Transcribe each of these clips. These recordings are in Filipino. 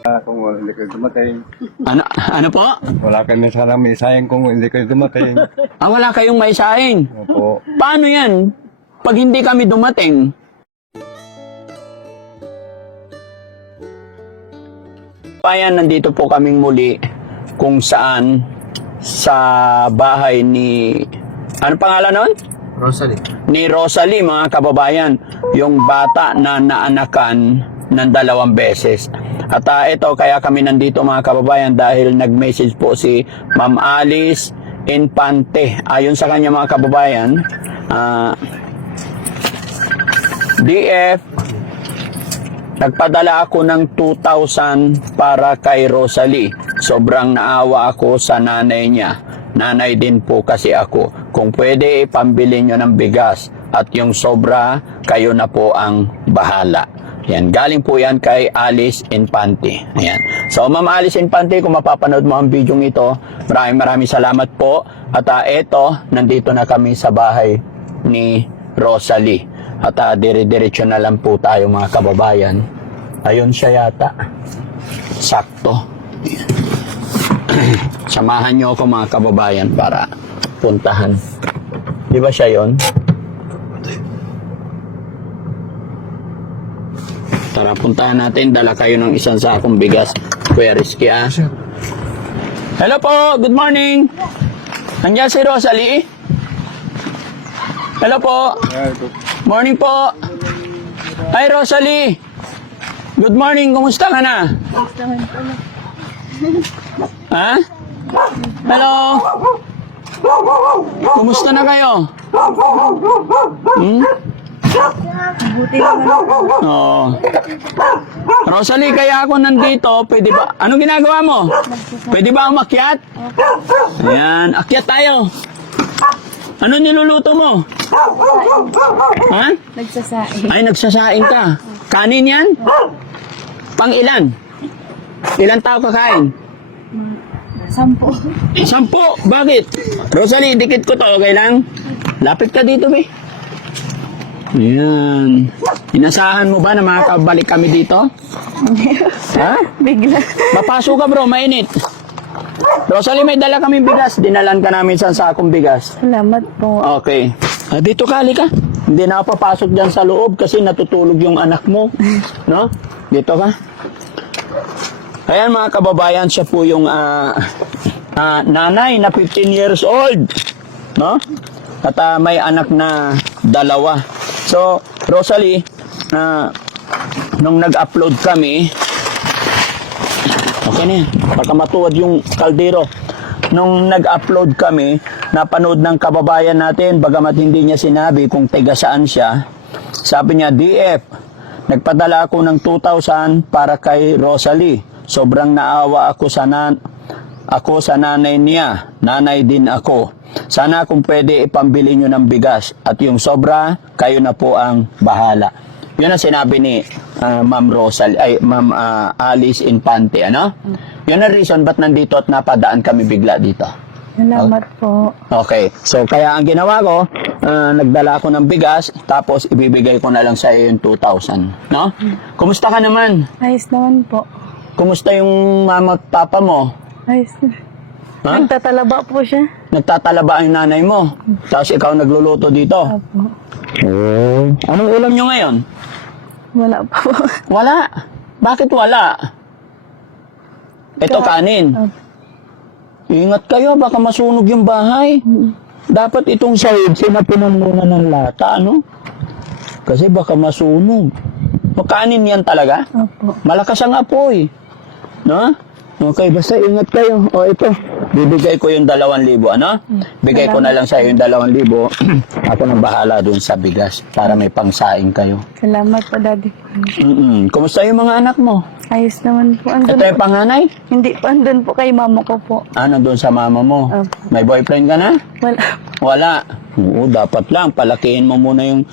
Kung hindi kayo dumating. Ano po? Wala kami sana may sayang kung hindi kayo dumating. Wala kayong maisaing. Opo. Paano yan? Pag hindi kami dumating? Bayan, nandito po kaming muli kung saan sa bahay ni... Ano pangalan nun? Rosalie. Ni Rosalie, mga kababayan. Yung bata na naanakan ng 2 beses. At ito, kaya kami nandito mga kababayan dahil nag-message po si Ma'am Alice Infante. Ayon sa kanya mga kababayan, DF, nagpadala ako ng 2,000 para kay Rosalie. Sobrang naawa ako sa nanay niya. Nanay din po kasi ako. Kung pwede, pambili nyo ng bigas. At yung sobra, kayo na po ang bahala. Yan, galing po yan kay Alice Infante. Ayan. So, Ma'am Alice Infante, kung mapapanood mo ang video ito, maraming salamat po. At eto, nandito na kami sa bahay ni Rosalie. At dire-diretso na lang po tayo mga kababayan. Ayun siya yata. Sakto. Ayan. Samahan nyo ako mga kababayan para puntahan. Di ba siya yun? Tara, puntahan natin. Dala kayo ng isang sakong bigas. Kuya Rizky, Hello po, good morning. Nandiyan si Rosalie? Hello po. Morning po. Hi Rosalie. Good morning, kumusta ka na? Ha? Hello. Kumusta na kayo? Buti naman. Oo. Rosalie, kaya ako nandito, pwede ba? Ano ginagawa mo? Pwede ba umakyat? Ayan, akyat tayo. Ano niluluto mo? Ha? Nagsasaing. Ay, nagsasaing ka. Kanin yan? Pang ilan? Ilan tao kakain? 10. 10. Bakit? Rosalie, dikit ko to. Okay lang? Lapit ka dito, be. Ayan. Inasahan mo ba na makakabalik kami dito? Ha? Bigla. Mapasok ka bro, mainit. Rosalie, may dala kami bigas. Dinalan ka namin sa sakong bigas. Salamat po. Okay. Dito ka, halika. Hindi na ako papasok dyan sa loob kasi natutulog yung anak mo. No? Dito ka. Ayan mga kababayan, siya po yung nanay na 15 years old. No? At may anak na 2. So, Rosalie, nung nag-upload kami, okay na yan, baka matuwad yung kaldero. Nung nag-upload kami, napanood ng kababayan natin, bagamat hindi niya sinabi kung taga saan siya, sabi niya, DF, nagpadala ako ng 2,000 para kay Rosalie. Sobrang naawa ako sa nanay niya. Nanay din ako. Sana kung pwede ipambili nyo ng bigas. At yung sobra, kayo na po ang bahala. Yun ang sinabi ni Ma'am Alice Infante. Ano? Yun ang reason ba't nandito at napadaan kami bigla dito. Salamat po. Okay. So, kaya ang ginawa ko, nagdala ako ng bigas, tapos ibibigay ko na lang sa iyo yung 2,000. No? Kumusta ka naman? Ayos naman po. Kumusta yung mama at papa mo? Ayos na. Ha? Nagtatalaba po siya. Nagtatalaba ang nanay mo. Tapos ikaw nagluluto dito. Opo. Oh. Anong ulam nyo ngayon? Wala pa po. Wala. Bakit wala? Ito kanin. Opo. Ingat kayo, baka masunog yung bahay. Dapat itong sahig, sinapunan muna ng lata, ano? Kasi baka masunog. Makanin yan talaga? Opo. Malakas ang apoy. No? Okay, basta ingat kayo. O ito, bibigay ko yung 2,000, ano? Bigay ko na lang sa iyo yung 2,000. Ako nang bahala dun sa bigas para may pangsaing kayo. Salamat po, Daddy. Kumusta yung mga anak mo? Ayos naman po. Andun Ito yung po. panganay? Hindi po. Andun po kay mama ko po. Doon sa mama mo? Opo. May boyfriend ka na? Wala. Wala. Oo, dapat lang. Palakihin mo muna yung...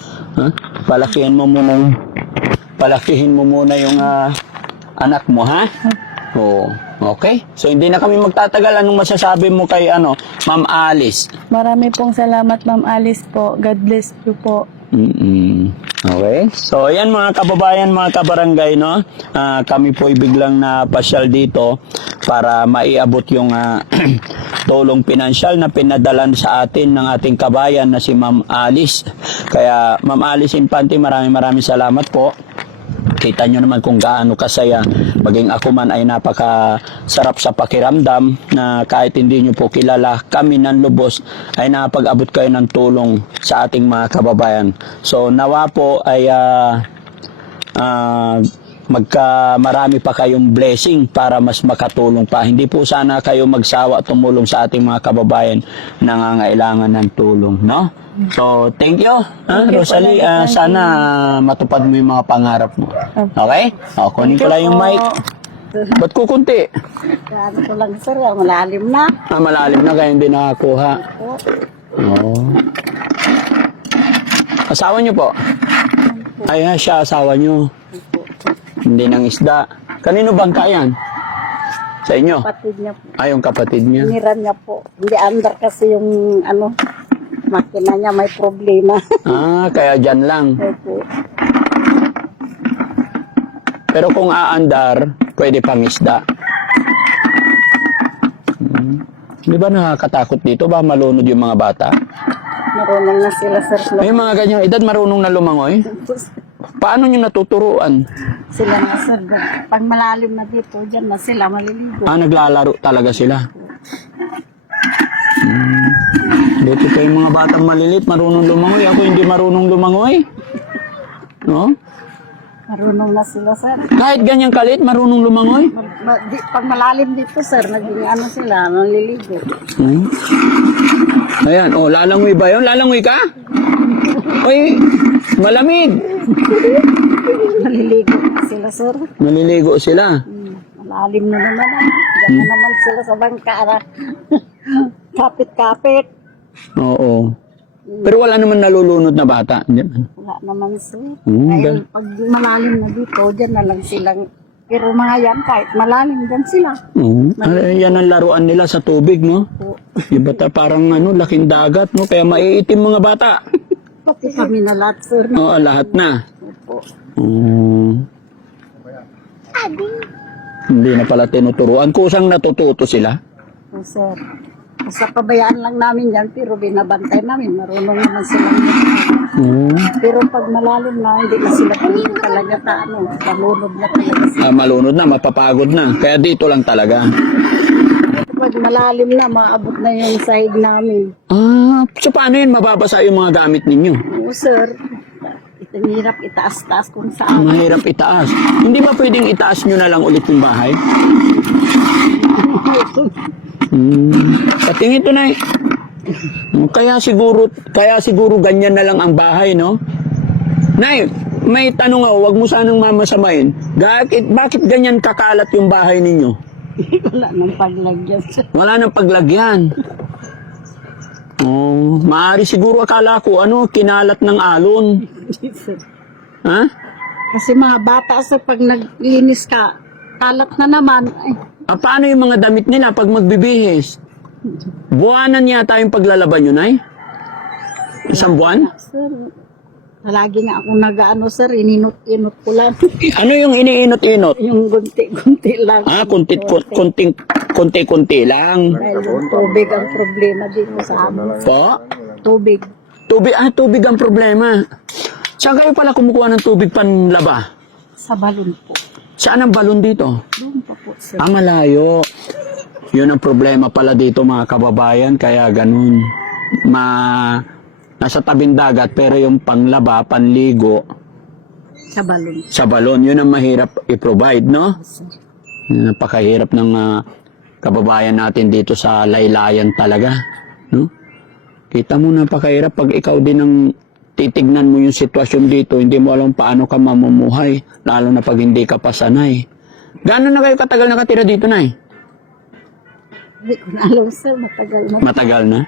Palakihin mo muna yung anak mo, ha? Oo. Okay? So, hindi na kami magtatagal. Anong masasabi mo kay Ma'am Alice? Marami pong salamat, Ma'am Alice po. God bless you po. Okay. So, ayan mga kababayan, mga kabarangay, no? Kami po ay biglang napasyal dito para maiabot yung tulong pinansyal na pinadalan sa atin ng ating kabayan na si Ma'am Alice. Kaya, Ma'am Alice Infante, maraming salamat po. Kita nyo naman kung gaano kasaya. Maging ako man ay napakasarap sa pakiramdam na kahit hindi nyo po kilala kami ng lubos ay napag-abot kayo ng tulong sa ating mga kababayan. So nawa po ay marami pa kayong blessing para mas makatulong pa. Hindi po sana kayo magsawa tumulong sa ating mga kababayan na nangangailangan ng tulong, no? So, thank you, Rosalie. Sana matupad mo yung mga pangarap mo. Okay? O, kunin ko lang yung mic. Ba't kukunti? Ano ko lang sir, malalim na. Malalim na kaya hindi nakakuha. Oo. Asawa niyo po? Ay, siya asawa niyo. Hindi ng isda. Kanino bangka yan? Sa inyo? Kapatid niya po. Ay, yung kapatid niya. Niran niya po. Hindi under kasi yung makina niya may problema. Kaya dyan lang. Opo. Pero kung aandar, pwede pang isda. Di ba nakakatakot dito? Ba malunod yung mga bata? Marunong na sila sir. May mga ganyang edad marunong na lumangoy? Paano nyo natuturuan? Sila na sir. Pag malalim na dito, dyan na sila maliligo. Naglalaro talaga sila. Dito pa yung mga batang malilit, marunong lumangoy. Ako hindi marunong lumangoy. No? Marunong na sila sir. Kahit ganyang kalit, marunong lumangoy. Pag malalim dito sir, naging sila, naliligo. Ayan, lalangoy ba yun? Lalangoy ka? Oy, malamig. Naliligo sila sir. Naliligo sila. Malalim na naman Diyan na naman sila sa bangka. Kapit-kapit. Oo. Pero wala naman nalulunod na bata. Wala naman sir. Hmm, Dahil pag malalim na dito, dyan na lang silang. Pero mga yan, kahit malalim, dyan sila. Yan ang laruan nila sa tubig, no? Iba parang laking dagat, no? Kaya maiitim mga bata. Pati kami na lahat sir. Oo, lahat na. Opo. Hindi na pala tinuturuan. Kusang natututo sila. O sir. Basta pabayaan lang namin yan, pero binabantay namin. Marunong naman sila. Pero pag malalim na, hindi na sila talaga malunod na talaga sila. Malunod na, mapapagod na. Kaya dito lang talaga. Pag malalim na, maabot na yung sahig namin. So paano yun mababasa yung mga gamit ninyo? Oo sir. Hirap itaas-taas kung saan. Mahirap itaas. Hindi ba pwedeng itaas nyo na lang ulit yung bahay? Patingin to na Kaya siguro ganyan na lang ang bahay, no? Nay, may tanong ako, wag mo sanang mamasamain. Bakit ganyan kakalat yung bahay ninyo? Wala nang paglagyan. Wala nang paglagyan. Maaari siguro akala ko, kinalat ng alon. Ha? Kasi mga bata sa pag naglinis ka, kalat na naman. Paano yung mga damit nila pag magbibihis? Buwanan yata yung paglalaban nyo, Nay? Isang buwan? Sir, lagi nga akong sir, ininot-inot ko lang. Ano yung iniinot-inot? Yung gunti-gunti lang. Konti-konti lang. Dahil yung tubig ang problema dito sa amin. Po? Tubig. Tubig ang problema. Saan kayo pala kumukuha ng tubig panlaba? Sa balon po. Saan ang balon dito? Doon pa po, sir. Malayo. Yun ang problema pala dito mga kababayan, kaya ganun. Nasa tabing dagat, pero yung panglaba, panligo, Sa balon. sa balon, yun ang mahirap i-provide, no? Napakahirap ng kababayan natin dito sa laylayan talaga, no? Kita mo, napakahirap pag ikaw din ang titignan mo yung sitwasyon dito, hindi mo alam paano ka mamumuhay, lalo na pag hindi ka pasanay. Gaano na kayo katagal nakatira dito, Nay? Hindi ko na alam, sir. Matagal na. Matagal na?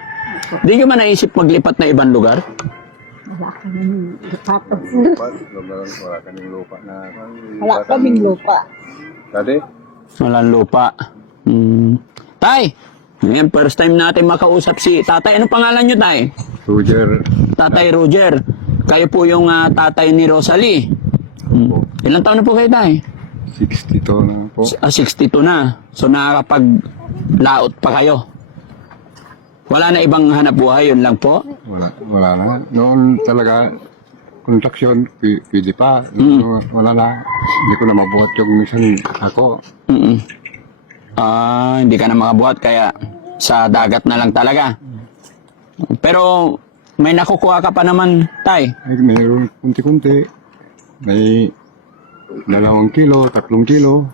Hindi nyo man naisip maglipat na ibang lugar? Wala kaming lupatong, sir. Wala kaming lupa na. Wala kaming lupa. Dati? Walang lupa. Tay! Ngayon, first time natin makausap si Tatay. Anong pangalan nyo, Tay? Roger. Tatay Roger. Kayo po yung tatay ni Rosalie. Ilang taon na po kayo, tay? 62 na po. 62 na. So nakakapaglaot pa kayo. Wala na ibang hanap buhay, yun lang po. Wala na. Noon talaga, kontraksyon, pwede pa. Wala na. Hindi ko na mabuhat yung minsan ako. Mm-mm. Hindi ka na makabuhat, kaya sa dagat na lang talaga. Pero may nakukuha ka pa naman, tay. Ay, mayroon kunti-kunti. May 2 kilo, 3 kilo.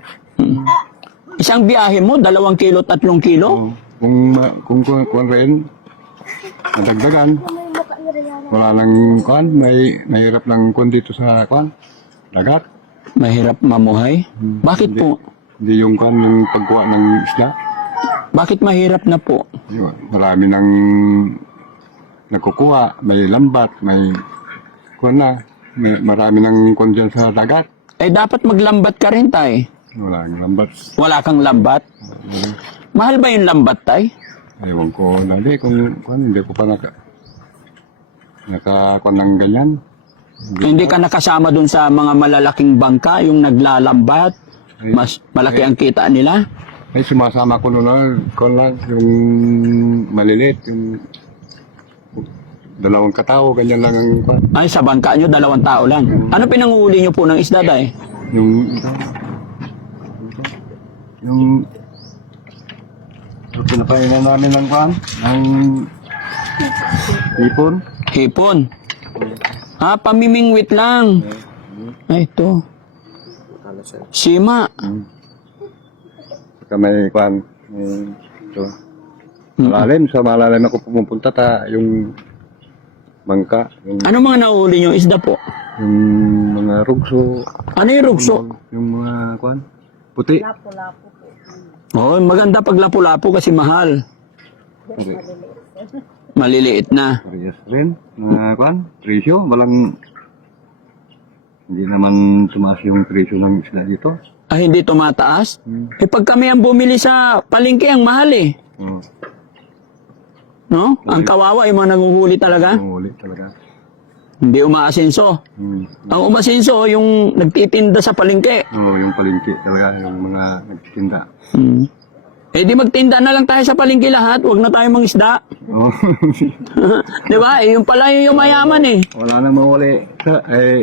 Isang biyahe mo, 2 kilo, 3 kilo? Kung kuwan rin, nadagdagan. Wala nang kuwan, mahirap lang kuwan dito sa kuwan. Dagat. Mahirap mamuhay? Bakit po? Hindi yung kuwan, yung pagkuha ng isda. Bakit mahirap na po? Marami nang nagkukuha, may lambat, may kuwan na. Marami nang kuwan dyan sa dagat. Eh dapat maglambat ka rin, tay. Wala nang lambat. Wala kang lambat? Mahal ba yung lambat, tay? Ewan ko, hindi ko pa nakakuan ng ganyan. Hindi ka nakasama dun sa mga malalaking bangka, yung naglalambat? Mas malaki ang kita nila? Ay, sumasama ko noon yung maliliit, yung 2 katao, ganyan lang ang kuwan. Ay, sa bangka nyo, 2 tao lang. Ano pinanguhuli nyo po ng isda, tay? Yung pinapainan namin ng kuwan, ng ipon. Hipon. Pamimingwit lang. Ay, ito. Sima. Saka may kuwan, ito. Malalim ako pumupunta yung bangka, Ano mga nahuli nyo isda po? yung mga rugso, Ano yung rugso? yung mga kuwan, puti. Oh, maganda pag lapu-lapu kasi mahal. Maliliit na. Parehas rin, mga kuwan, presyo, hindi naman tumaas yung presyo ng isla dito. Hindi tumataas? Eh pag kami ang bumili sa palengke, ang mahal eh. Oh, No? Ang kawawa, yung mga nanguhuli talaga. uli talaga. Hindi umaasenso. Ang umasenso, yung nagtitinda sa palengke. Oo, yung palengke talaga, yung mga nagtitinda. Eh di magtinda na lang tayo sa palengke lahat, huwag na tayo mangisda. Oh. Di ba? Eh, yung pala yung mayaman eh. Wala nang mahuli.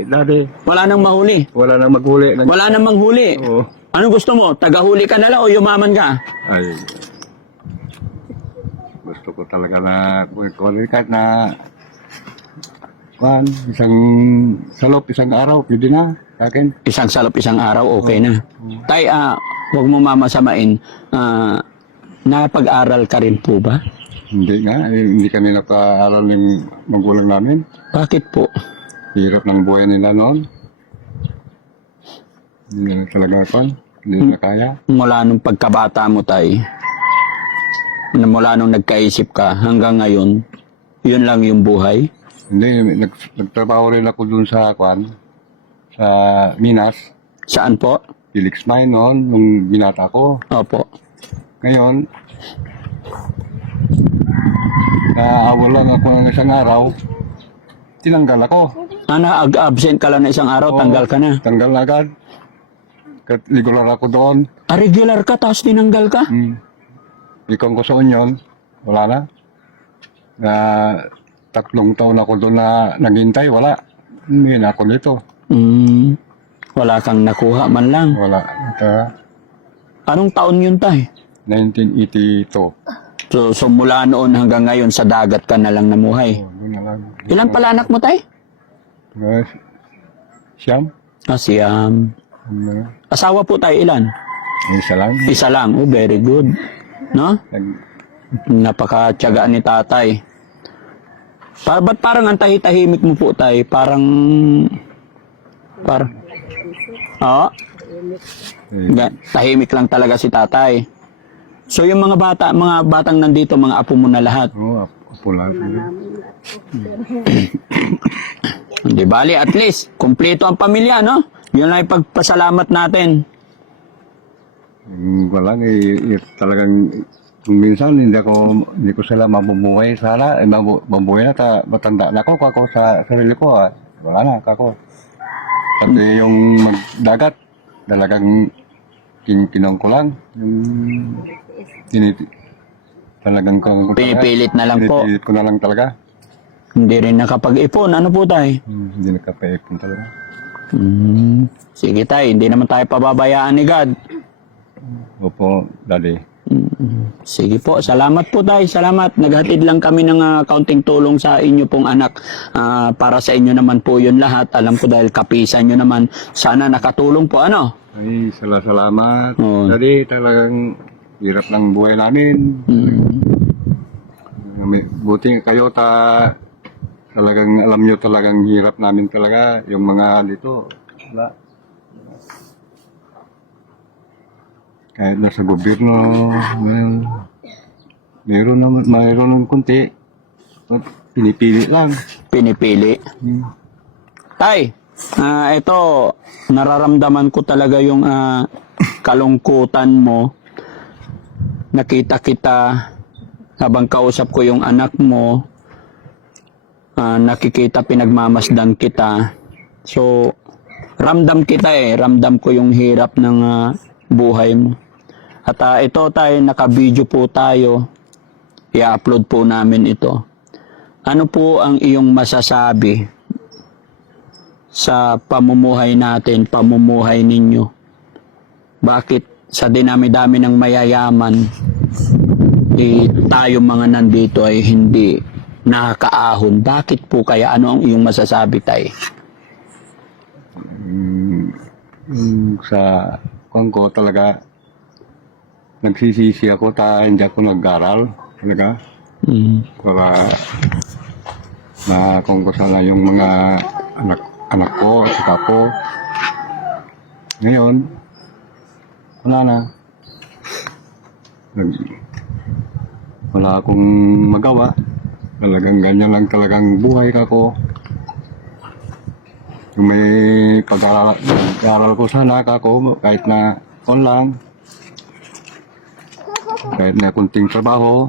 Dati, Wala nang mahuli. wala nang maghuli. Wala nang manghuli. Oo. Ano gusto mo? Tagahuli ka na lang o yumaman ka? Ay, gusto ko talaga na kahit na isang salop, isang araw, pwede na sa akin. Isang salop, isang araw, okay na. Tay, huwag mo mamasamain. Napag-aral ka rin po ba? Hindi nga, hindi kami napaaral ng magulang namin. Bakit po? Hirap ng buhay nila noon. Hindi na talaga hindi na kaya. Mula nung pagkabata mo, tay, mula nung nagkaisip ka hanggang ngayon, yun lang yung buhay? Hindi, nagtrabaho rin ako dun sa sa Minas, Saan po? Felix Mine noon, nung binata ko. Opo. Ngayon, naawal lang ako ng isang araw, tinanggal ako. Absent ka lang na isang araw, tanggal ka na. Tanggal na agad. Ligo lang ako doon. Regular ka, tapos tinanggal ka? Ikong ko sa Union, wala na. 3 taon ako doon na naghintay, wala. Hindi na ako dito. Wala kang nakuha man lang. Wala. Anong taon yun, tay? 1982. So mula noon hanggang ngayon sa dagat ka na lang namuhay. Doon na lang. Ilan pala anak mo, tay? Siyam? Siyam. Asawa po tayo, ilan? Isa lang. Isa lang. Oh, very good. No? Napakatyaga ni tatay. Ba't parang ang tahimik mo po, tay? Parang... Oo. Tahimik lang talaga si tatay. So yung mga batang nandito, mga apo mo na lahat. Oo, apo lang. Di bali, at least, kumpleto ang pamilya, no? Yun lang yung pagpasalamat natin. Wala, talagang kung minsan hindi ko sila mabubuhay sana, mabubuhay na matanda na ako sa sarili ko. wala na kako. Pati yung magdagat, talagang kinong ko lang. Yung talagang Pinipilit na lang po. Pinipilit ko na lang talaga. Hindi rin nakapag-ipon. Ano po tay? Hindi nakapaipon talaga. Sige tay, hindi naman tayo pababayaan ni God. Opo, Daddy. Sige po, salamat po tay, salamat. Naghatid lang kami ng kaunting tulong sa inyo pong anak. Para sa inyo naman po yun lahat. Alam ko dahil kapisan nyo naman. Sana nakatulong po, ano? Ay, salamat. Oo. Daddy, talagang hirap ng buhay namin. Buti kayo talagang alam nyo talagang hirap namin talaga. Yung mga dito, wala. Kahit nasa gobyerno, mayroon ng kunti. Pinipili lang. Pinipili. Tay, ito, nararamdaman ko talaga yung kalungkutan mo. Nakita kita habang kausap ko yung anak mo. Nakikita, pinagmamasdan kita. So, ramdam kita ramdam ko yung hirap ng buhay mo. At ito tayo, naka-video po tayo. I-upload po namin ito. Ano po ang iyong masasabi sa pamumuhay natin, pamumuhay ninyo? Bakit sa dinami-dami ng mayayaman, tayo mga nandito ay hindi nakakaahon? Bakit po kaya? Ano ang iyong masasabi, tay? Sa ko talaga, nagsisisi ako, hindi ako nag-aral talaga. Para kung ko sana yung mga anak ko at saka po. Ngayon, wala na. Wala akong magawa. Talagang ganyan lang talagang buhay ko. Yung may pag-aaral ko sana kako, kahit na lang. Kahit na kunting trabaho.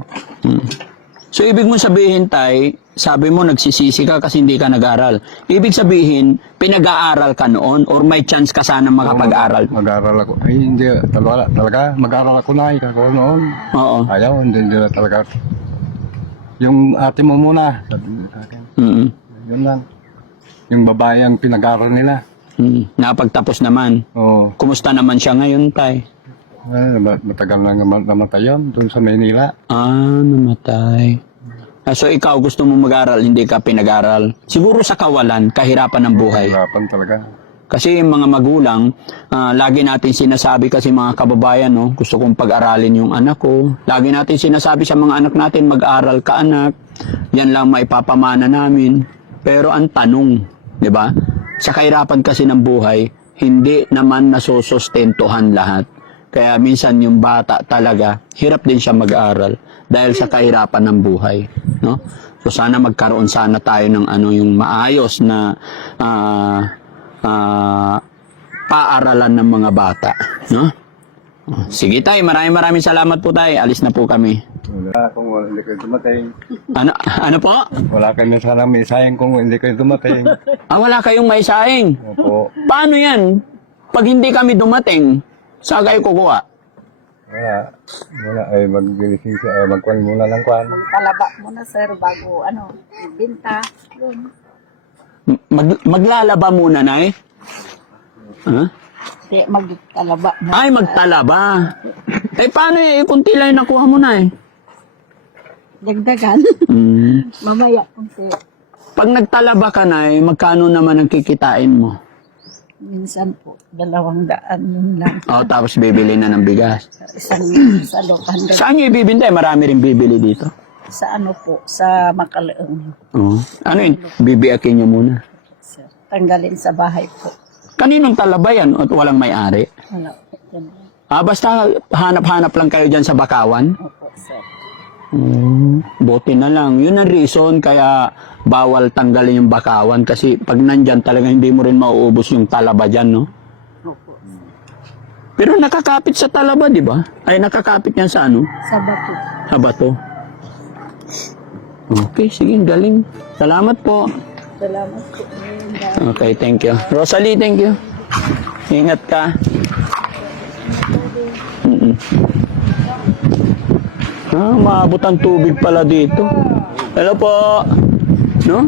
So, ibig mo sabihin, tay, sabi mo nagsisisi ka kasi hindi ka nag-aral. Ibig sabihin, pinag-aaral ka noon or may chance ka sana makapag-aral? Mag-aaral ako. Ay, hindi. Talaga, mag-aaral ako na ako noon. Oo. Ayaw, hindi na talaga. Yung ate mo muna, sabi sa akin. Yun lang. Yung babae ang pinag-aaral nila. Napagtapos naman. Oo. Kumusta naman siya ngayon, tay? Matagal na namatay yun, doon sa Maynila. Namatay. So, ikaw gusto mo mag-aral, hindi ka pinag-aral. Siguro sa kawalan, kahirapan ng buhay. Hirapan talaga. Kasi yung mga magulang, lagi natin sinasabi kasi mga kababayan, no, gusto kong pag-aralin yung anak ko. Lagi natin sinasabi sa mga anak natin, mag-aral ka anak. Yan lang maipapamana namin. Pero ang tanong, di ba? Sa kahirapan kasi ng buhay, hindi naman nasusustentuhan lahat. Kaya minsan yung bata talaga, hirap din siya mag-aral dahil sa kahirapan ng buhay, no? So sana magkaroon sana tayo ng yung maayos na paaralan ng mga bata, no? Sige tay, maraming salamat po tay. Alis na po kami. Wala kung hindi kayo dumating. Ano po? Wala kayo na sana may sayang kung hindi kayo dumating. Wala kayong maisaing. Opo. Paano yan? Pag hindi kami dumating, saan kayo kukuha? Wala. Ay, magkwan muna ng kwan. Magtalaba muna, sir, bago, binta. Doon. Maglalaba muna, nay? Hindi, magtalaba na. Ay, magtalaba. Paano kunti lang yung nakuha mo, nay? Dagdagan. Mamaya, kunti. Pag nagtalaba ka, nay, magkano naman ang kikitain mo? Minsan po, 200 yun lang. Tapos bibili na ng bigas. Sa 200. Saan nyo ibibintay? Marami rin bibili dito. Sa sa Makalaong. Ano yun? Bibiakin nyo muna. Sir. Tanggalin sa bahay po. Kaninong talaba yan at walang may-ari? Wala po. Yan. Basta hanap-hanap lang kayo dyan sa Bakawan? Opo, sir. Buti na lang. Yun ang reason kaya bawal tanggalin yung Bakawan kasi pag nandyan talaga hindi mo rin mauubos yung talaba dyan, no? Opo, sir. Pero nakakapit sa talaba, di ba? Ay, nakakapit yan sa Sa bato. Sa bato. Okay, sige, galing. Salamat po. Salamat po. Okay, thank you. Rosalie, thank you. Ingat ka. Maabot ang tubig pala dito. Hello po. No?